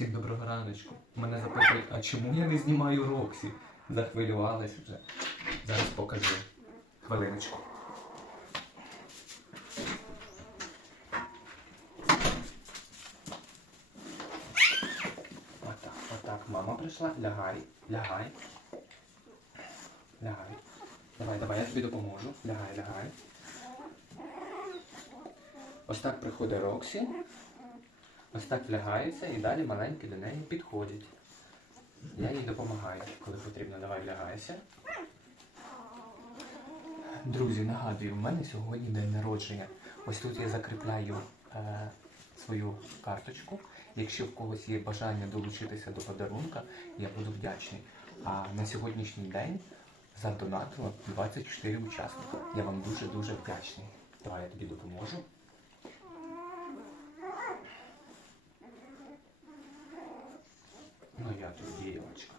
Всім доброго раночку. Мене запитують, а чому я не знімаю Роксі? Захвилювалась вже. Зараз покажу. Хвилиночку. Отак, отак. Мама прийшла. Лягай, лягай. Лягай. Давай, давай, я тобі допоможу. Лягай, лягай. Ось так приходить Роксі. Ось так лягається і далі маленькі до неї підходять. Я їй допомагаю, коли потрібно. Давай лягайся. Друзі, нагадую, в мене сьогодні день народження. Ось тут я закріпляю е, свою карточку. Якщо в когось є бажання долучитися до подарунка, я буду вдячний. А на сьогоднішній день задонатило 24 учасника. Я вам дуже-дуже вдячний. Давай я тобі допоможу. Моя ты девочка.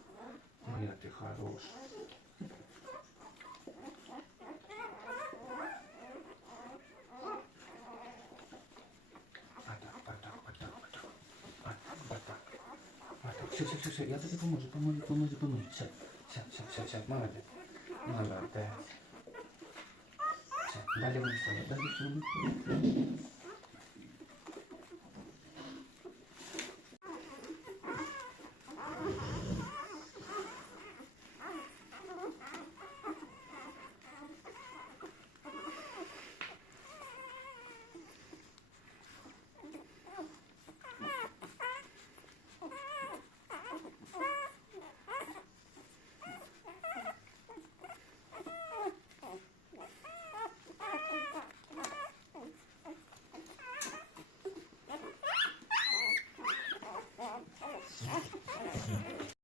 Моя ты хорошая. А так, а так, а так, а так. А так, а так. А так, все, все, все, все, я тобі поможу, поможу, поможу, поможу. Все, все, все, все, все, молодець. Молодець. Все, далі весело, далі весело.